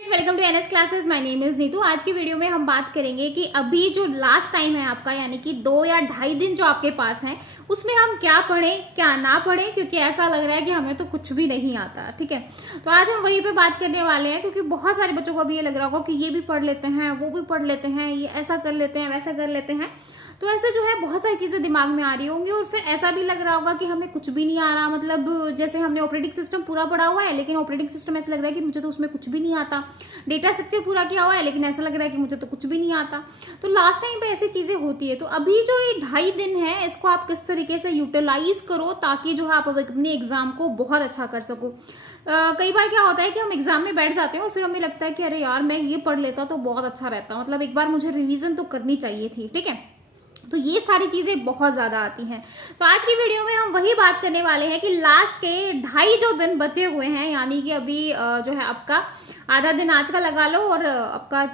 Welcome to NS classes. My name is Neetu. आज की video में हम बात करेंगे कि अभी जो लास्ट टाइम है आपका, यानी कि 2 या ढाई दिन जो आपके पास है, उसमें हम क्या पढ़ें क्या ना पढ़ें, क्योंकि ऐसा लग रहा है कि हमें तो कुछ भी नहीं आता। ठीक है, तो आज हम वही पे बात करने वाले हैं, क्योंकि बहुत सारे बच्चों को अभी ये लग रहा होगा कि ये भी पढ़ लेते हैं, वो भी पढ़ लेते हैं, ये ऐसा कर लेते हैं, वैसा कर लेते हैं। तो ऐसे जो है बहुत सारी चीजें दिमाग में आ रही होंगी और फिर ऐसा भी लग रहा होगा कि हमें कुछ भी नहीं आ रहा। मतलब जैसे हमने ऑपरेटिंग सिस्टम पूरा पढ़ा हुआ है, लेकिन ऑपरेटिंग सिस्टम ऐसा लग रहा है कि मुझे तो उसमें कुछ भी नहीं आता। डेटा स्ट्रक्चर पूरा किया हुआ है, लेकिन ऐसा लग रहा है कि मुझे तो कुछ भी नहीं आता। तो लास्ट टाइम पे ऐसी चीजें होती है। तो अभी जो ये ढाई दिन है, इसको आप किस तरीके से यूटिलाइज करो ताकि जो है आप अपने एग्जाम को बहुत अच्छा कर सको। कई बार क्या होता है कि हम एग्जाम में बैठ जाते हैं और फिर हमें लगता है कि अरे यार, मैं ये पढ़ लेता तो बहुत अच्छा रहता, मतलब एक बार मुझे रिवीजन तो करनी चाहिए थी। ठीक है, तो ये सारी चीजें बहुत ज्यादा आती हैं। तो आज की वीडियो में हम वही बात करने वाले हैं कि लास्ट के ढाई जो दिन बचे हुए हैं, यानी कि अभी जो है आपका आधा दिन आज का लगा लो, और आपका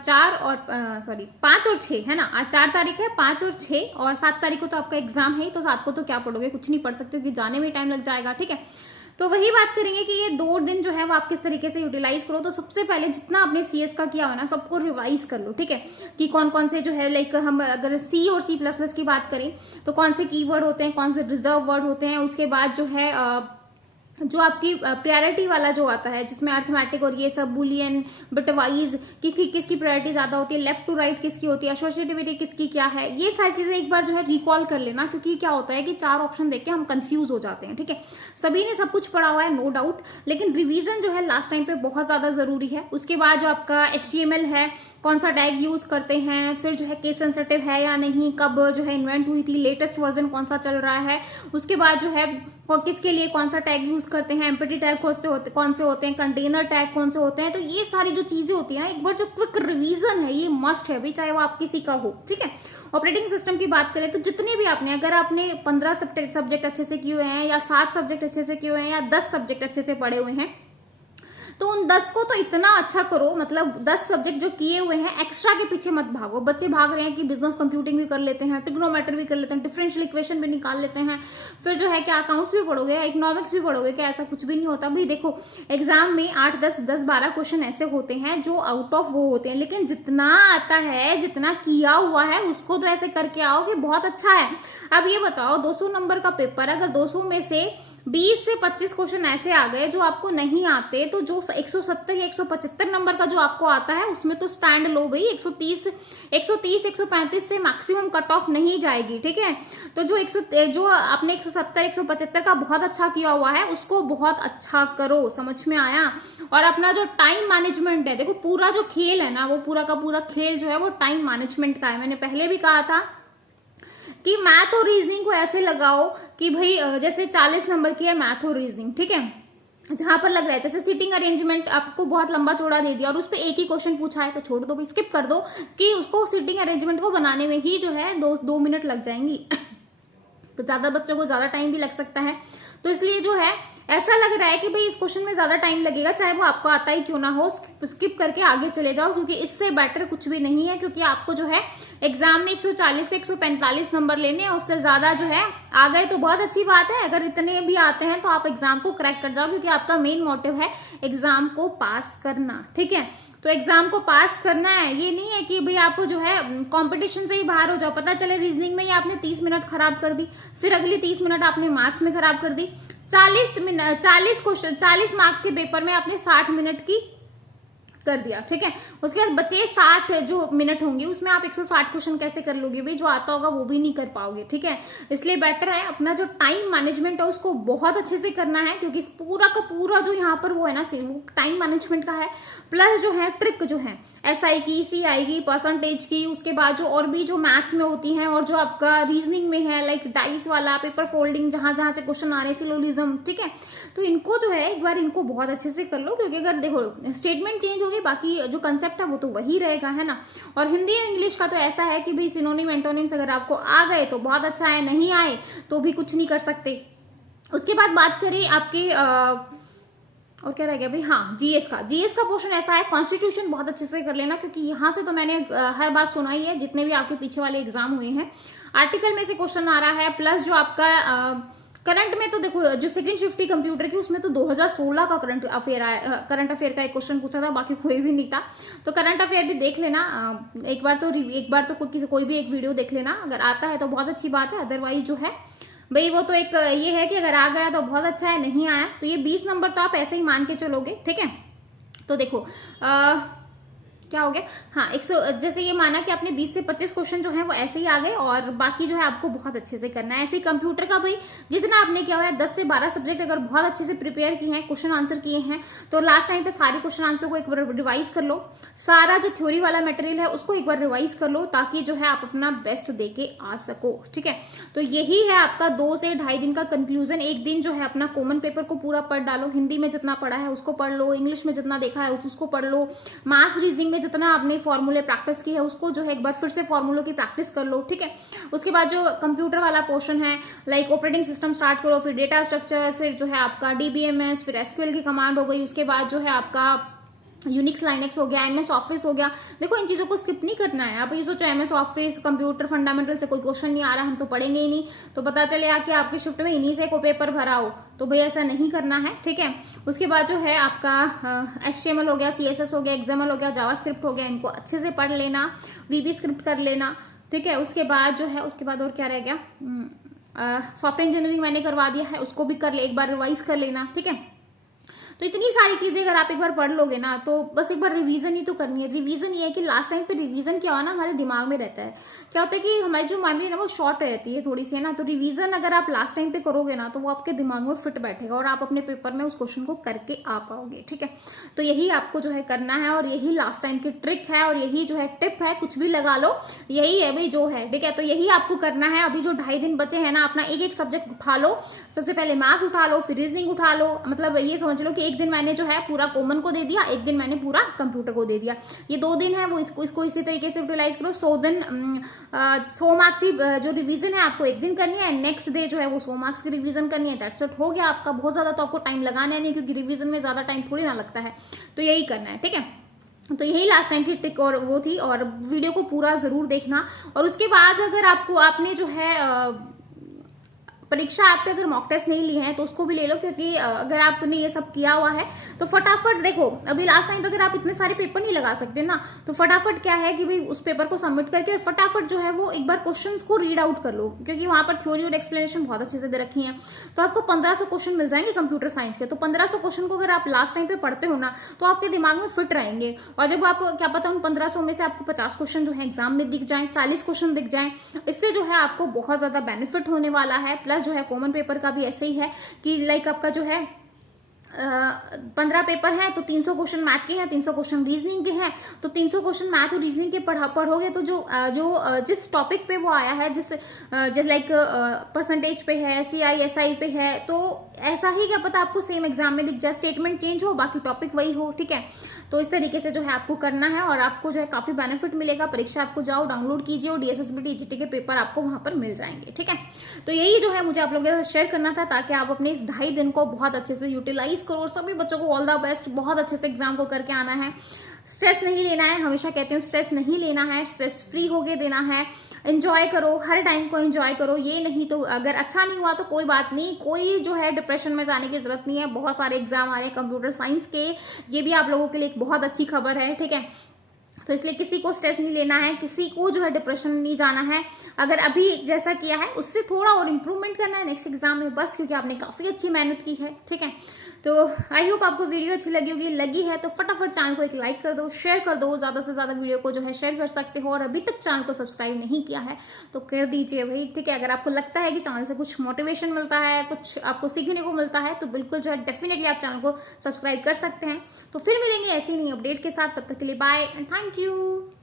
5 और 6 है ना। आज 4 तारीख है, 5 और 6 और 7 तारीख को तो आपका एग्जाम है ही। तो 7 को तो क्या पढ़ोगे, कुछ नहीं पढ़ सकते क्योंकि जाने में टाइम लग जाएगा। ठीक है, तो वही बात करेंगे कि ये 2 दिन जो है वो आप किस तरीके से यूटिलाइज करो। तो सबसे पहले जितना आपने सीएस का किया हो ना, सबको रिवाइज कर लो। ठीक है, कि कौन कौन से जो है, लाइक हम अगर सी और सी प्लस प्लस की बात करें तो कौन से कीवर्ड होते हैं, कौन से रिजर्व वर्ड होते हैं। उसके बाद जो है जो आपकी प्रायोरिटी वाला जो आता है, जिसमें अर्थमेटिक और ये सब बुलियन बिटवाइज की किसकी प्रायोरिटी ज्यादा होती है, लेफ्ट टू राइट किसकी होती है, एसोसिएटिविटी किसकी क्या है, ये सारी चीजें एक बार जो है रिकॉल कर लेना। क्योंकि क्या होता है कि 4 ऑप्शन देख के हम कंफ्यूज हो जाते हैं। ठीक है, सभी ने सब कुछ पढ़ा हुआ है, नो डाउट, लेकिन रिवीजन जो है लास्ट टाइम पे बहुत ज्यादा जरूरी है। उसके बाद जो आपका HTML है, कौन सा टैग यूज करते हैं, फिर जो है केस सेंसिटिव है या नहीं, कब जो है इन्वेंट हुई थी, लेटेस्ट वर्जन कौन सा चल रहा है। उसके बाद जो है किसके लिए कौन सा टैग यूज करते हैं, एम्पटी टैग कौन से होते हैं, कंटेनर टैग कौन से होते हैं। तो ये सारी जो चीजें होती है ना, एक बार जो क्विक रिवीजन है ये मस्ट है भाई, चाहे वो आप किसी का हो। ठीक है, ऑपरेटिंग सिस्टम की बात करें तो जितने भी आपने, अगर आपने 15 सब्जेक्ट अच्छे से किए हुए हैं, या 7 सब्जेक्ट अच्छे से किए हुए हैं, या 10 सब्जेक्ट अच्छे से पढ़े हुए हैं, तो उन 10 को तो इतना अच्छा करो। मतलब 10 सब्जेक्ट जो किए हुए हैं, एक्स्ट्रा के पीछे मत भागो। बच्चे भाग रहे हैं कि बिजनेस कंप्यूटिंग भी कर लेते हैं, ट्रिग्नोमेट्री भी कर लेते हैं, डिफरेंशियल इक्वेशन भी निकाल लेते हैं, फिर जो है क्या अकाउंट्स भी पढ़ोगे, इकोनॉमिक्स भी पढ़ोगे क्या, ऐसा कुछ भी नहीं होता भाई। देखो, एग्जाम में 8 10 12 क्वेश्चन ऐसे होते हैं जो आउट ऑफ वो होते हैं, लेकिन जितना आता है, जितना किया हुआ है, उसको तो ऐसे करके आओ कि बहुत अच्छा है। अब ये बताओ, 200 नंबर का पेपर, अगर 200 में से 20 से 25 क्वेश्चन ऐसे आ गए जो आपको नहीं आते, तो जो 170 या 175 नंबर का जो आपको आता है, उसमें तो स्टैंड लो भाई। 130 135 से मैक्सिमम कट ऑफ नहीं जाएगी। ठीक है, तो जो आपने 170 175 का बहुत अच्छा किया हुआ है, उसको बहुत अच्छा करो। समझ में आया। और अपना जो टाइम मैनेजमेंट है, देखो पूरा जो खेल है ना, वो पूरा का पूरा खेल जो है वो टाइम मैनेजमेंट का है। मैंने पहले भी कहा था कि मैथ और रीजनिंग को ऐसे लगाओ कि भाई जैसे 40 नंबर की है मैथ और रीजनिंग। ठीक है, जहां पर लग रहा है जैसे सीटिंग अरेंजमेंट आपको बहुत लंबा चौड़ा दे दिया और उस पर एक ही क्वेश्चन पूछा है, तो छोड़ दो भाई, स्किप कर दो, कि उसको सीटिंग अरेंजमेंट को बनाने में ही जो है 2 मिनट लग जाएंगी। तो ज्यादा बच्चों को ज्यादा टाइम भी लग सकता है। तो इसलिए जो है ऐसा लग रहा है कि भाई इस क्वेश्चन में ज्यादा टाइम लगेगा, चाहे वो आपको आता ही क्यों ना हो, स्किप करके आगे चले जाओ, क्योंकि इससे बेटर कुछ भी नहीं है। क्योंकि आपको जो है एग्जाम में 140 से 145 नंबर लेने हैं, उससे ज्यादा जो है आ गए तो बहुत अच्छी बात है। अगर इतने भी आते हैं तो आप एग्जाम को क्रैक कर जाओ, क्योंकि आपका मेन मोटिव है एग्जाम को पास करना। ठीक है, तो एग्जाम को पास करना है, ये नहीं है कि भाई आपको जो है कंपटीशन से ही बाहर हो जाओ। पता चले रीजनिंग में ही आपने 30 मिनट खराब कर दी, फिर अगली 30 मिनट आपने मैथ्स में खराब कर दी, 40 मार्क्स के पेपर में आपने 60 मिनट की कर दिया। ठीक है, उसके बाद बचे 60 जो मिनट होंगे, उसमें आप 160 क्वेश्चन कैसे कर लोगे भाई, जो आता होगा वो भी नहीं कर पाओगे। ठीक है, इसलिए बेटर है अपना जो टाइम मैनेजमेंट है उसको बहुत अच्छे से करना है, क्योंकि पूरा का पूरा जो यहाँ पर वो है ना, टाइम मैनेजमेंट का है। प्लस जो है ट्रिक जो है SI की, CI की, परसेंटेज की, उसके बाद जो और भी जो मैथ्स में होती हैं, और जो आपका रीजनिंग में है, लाइक डाइस वाला, पेपर फोल्डिंग, जहां जहां से क्वेश्चन आ रहे हैं, सिलोजिज्म। ठीक है, तो इनको जो है एक बार इनको बहुत अच्छे से कर लो, क्योंकि अगर देखो स्टेटमेंट चेंज होगी, बाकी जो कंसेप्ट है वो तो वही रहेगा, है ना। और हिंदी और इंग्लिश का तो ऐसा है कि भाई सिनोनिम एंटोनिम्स अगर आपको आ गए तो बहुत अच्छा है, नहीं आए तो भी कुछ नहीं कर सकते। उसके बाद बात करें आपके और क्या रह गया भाई, हाँ, जीएस का पोर्शन ऐसा है, कॉन्स्टिट्यूशन बहुत अच्छे से कर लेना, क्योंकि यहाँ से तो मैंने हर बार सुना ही है, जितने भी आपके पीछे वाले एग्जाम हुए हैं, आर्टिकल में से क्वेश्चन आ रहा है। प्लस जो आपका करंट में तो देखो जो सेकंड शिफ्ट थी कंप्यूटर की उसमें तो 2016 का करंट अफेयर आया, करंट अफेयर का एक क्वेश्चन पूछा था, बाकी कोई भी नहीं था। तो करंट अफेयर भी देख लेना एक बार तो कोई भी एक वीडियो देख लेना, अगर आता है तो बहुत अच्छी बात है, अदरवाइज जो है भाई वो तो एक ये है कि अगर आ गया तो बहुत अच्छा है, नहीं आया तो ये 20 नंबर तो आप ऐसे ही मान के चलोगे, ठीक है। तो देखो क्या हो गया, हाँ 100, जैसे ये माना कि आपने 20 से 25 क्वेश्चन जो है वो ऐसे ही आ गए, और बाकी जो है आपको बहुत अच्छे से करना है। ऐसे ही कंप्यूटर का भाई जितना आपने किया हुआ है 10 से 12 सब्जेक्ट अगर बहुत अच्छे से प्रिपेयर किए हैं, क्वेश्चन आंसर किए हैं, तो लास्ट टाइम पे सारे क्वेश्चन आंसर को एक बार रिवाइज कर लो, सारा जो थ्योरी वाला मटेरियल है उसको एक बार रिवाइज कर लो, ताकि जो है आप अपना बेस्ट दे के आ सको, ठीक है। तो यही है आपका 2 से 2.5 दिन का कंक्लूजन। एक दिन जो है अपना कॉमन पेपर को पूरा पढ़ डालो, हिंदी में जितना पढ़ा है उसको पढ़ लो, इंग्लिश में जितना देखा है उसको पढ़ लो, मैथ्स रीजनिंग में जितना आपने फॉर्मूले प्रैक्टिस की है उसको जो है एक बार फिर से फॉर्मूलों की प्रैक्टिस कर लो, ठीक है। उसके बाद जो कंप्यूटर वाला पोर्शन है लाइक ऑपरेटिंग सिस्टम स्टार्ट करो, फिर डेटा स्ट्रक्चर, फिर जो है आपका डीबीएमएस, फिर एसक्यूएल की कमांड हो गई, उसके बाद जो है आपका यूनिक्स लाइनेक्स हो गया, एमएस ऑफिस हो गया। देखो इन चीजों को स्किप नहीं करना है। आप ये सोचो एमएस ऑफिस कंप्यूटर फंडामेंटल से कोई क्वेश्चन नहीं आ रहा, हम तो पढ़ेंगे ही नहीं, तो पता चले कि आपकी शिफ्ट में इन्हीं से कोई पेपर भरा हो, तो भाई ऐसा नहीं करना है, ठीक है। उसके बाद जो है आपका HTML हो गया, CSS हो गया, XML हो गया, जावास्क्रिप्ट हो गया, इनको अच्छे से पढ़ लेना, VB स्क्रिप्ट कर लेना, ठीक है। उसके बाद जो है उसके बाद और क्या रह गया, सॉफ्टवेयर इंजीनियरिंग मैंने करवा दिया है, उसको भी कर ले, एक बार रिवाइज कर लेना, ठीक है। तो इतनी सारी चीजें अगर आप एक बार पढ़ लोगे ना, तो बस एक बार रिवीजन ही तो करनी है। रिवीजन ये है कि लास्ट टाइम पे रिवीजन क्या हुआ ना, हमारे दिमाग में रहता है, क्या होता है कि हमारी जो मेमोरी है ना वो शॉर्ट रहती है थोड़ी सी, है ना। तो रिवीजन अगर आप लास्ट टाइम पे करोगे ना तो वो आपके दिमाग में फिट बैठेगा और आप अपने पेपर में उस क्वेश्चन को करके आ पाओगे, ठीक है। तो यही आपको जो है करना है, और यही लास्ट टाइम की ट्रिक है, और यही जो है टिप है, कुछ भी लगा लो, यही है भाई जो है, ठीक है। तो यही आपको करना है। अभी जो 2.5 दिन बचे हैं ना, अपना एक एक सब्जेक्ट उठा लो। सबसे पहले मैथ्स उठा लो, फिर रीजनिंग उठा लो, मतलब ये समझ लो कि एक दिन मैंने जो है पूरा कॉमन को दे दिया, एक दिन मैंने पूरा कंप्यूटर को दे दिया। ये 2 दिन है वो इसको इसी तरीके से यूटिलाइज करो। 100 मार्क्स की जो रिवीजन है आपको एक दिन करनी है, नेक्स्ट डे जो है वो 100 मार्क्स की रिवीजन करनी है। दैट्स इट, हो गया आपका। बहुत ज्यादा तो आपको टाइम लगाना है नहीं, क्योंकि रिवीजन में ज्यादा टाइम थोड़ी ना लगता है। तो यही करना है, ठीक है। तो यही लास्ट टाइम की ट्रिक और वो थी, और वीडियो को पूरा जरूर देखना। और उसके बाद अगर आपने जो है परीक्षा ऐप पे अगर मॉक टेस्ट नहीं लिए हैं तो उसको भी ले लो, क्योंकि अगर आपने ये सब किया हुआ है तो फटाफट देखो, अभी लास्ट टाइम पे अगर आप इतने सारे पेपर नहीं लगा सकते ना, तो फटाफट क्या है कि भाई उस पेपर को सबमिट करके फटाफट जो है वो एक बार क्वेश्चंस को रीड आउट कर लो, क्योंकि वहां पर थ्योरी और एक्सप्लेनेशन बहुत अच्छे से दे रखी है। तो आपको 1500 क्वेश्चन मिल जाएंगे कंप्यूटर साइंस के। तो 1500 क्वेश्चन को अगर आप लास्ट टाइम पे पढ़ते हो ना, तो आपके दिमाग में फिट रहेंगे। और जब आप क्या पता उन 1500 में से आपको 50 क्वेश्चन जो है एग्जाम में दिख जाए, 40 क्वेश्चन दिख जाए, इससे जो है आपको बहुत ज्यादा बेनिफिट होने वाला है। प्लस जो है कॉमन पेपर का भी ऐसे ही है कि लाइक आपका जो है 15 पेपर है तो 300 क्वेश्चन मैथ के हैं, 300 क्वेश्चन रीजनिंग के हैं। तो 300 क्वेश्चन मैथ और रीजनिंग के पढ़ोगे तो जो जिस टॉपिक पे वो आया है, जिस लाइक परसेंटेज पे है, CI SI पे है, तो ऐसा ही क्या पता आपको सेम एग्जाम में दिख जाए, स्टेटमेंट चेंज हो बाकी टॉपिक वही हो, ठीक है। तो इस तरीके से जो है आपको करना है, और आपको जो है काफी बेनिफिट मिलेगा। परीक्षा आपको जाओ डाउनलोड कीजिए, और DSSB TGT के पेपर आपको वहां पर मिल जाएंगे, ठीक है। तो यही जो है मुझे आप लोगों के साथ शेयर करना था, ताकि आप अपने इस 2.5 दिन को बहुत अच्छे से यूटिलाइज करो। और सभी बच्चों को ऑल द बेस्ट, बहुत अच्छे से एग्जाम को करके आना है। स्ट्रेस नहीं लेना है, हमेशा कहती हूँ स्ट्रेस नहीं लेना है, स्ट्रेस फ्री होके देना है। एंजॉय करो, हर टाइम को एंजॉय करो। ये नहीं तो अगर अच्छा नहीं हुआ तो कोई बात नहीं, कोई जो है डिप्रेशन में जाने की जरूरत नहीं है। बहुत सारे एग्जाम आ रहे हैं कंप्यूटर साइंस के, ये भी आप लोगों के लिए एक बहुत अच्छी खबर है, ठीक है। तो इसलिए किसी को स्ट्रेस नहीं लेना है, किसी को जो है डिप्रेशन में नहीं जाना है। अगर अभी जैसा किया है उससे थोड़ा और इम्प्रूवमेंट करना है नेक्स्ट एग्जाम में, बस, क्योंकि आपने काफी अच्छी मेहनत की है, ठीक है। तो आई होप आपको वीडियो अच्छी लगी होगी। लगी है तो फटाफट चैनल को एक लाइक कर दो, शेयर कर दो, ज्यादा से ज्यादा वीडियो को जो है शेयर कर सकते हो। और अभी तक चैनल को सब्सक्राइब नहीं किया है तो कर दीजिए भाई, ठीक है। अगर आपको लगता है कि चैनल से कुछ मोटिवेशन मिलता है, कुछ आपको सीखने को मिलता है, तो बिल्कुल जो है डेफिनेटली आप चैनल को सब्सक्राइब कर सकते हैं। तो फिर मिलेंगे ऐसी नई अपडेट के साथ, तब तक के लिए बाय एंड थैंक यू।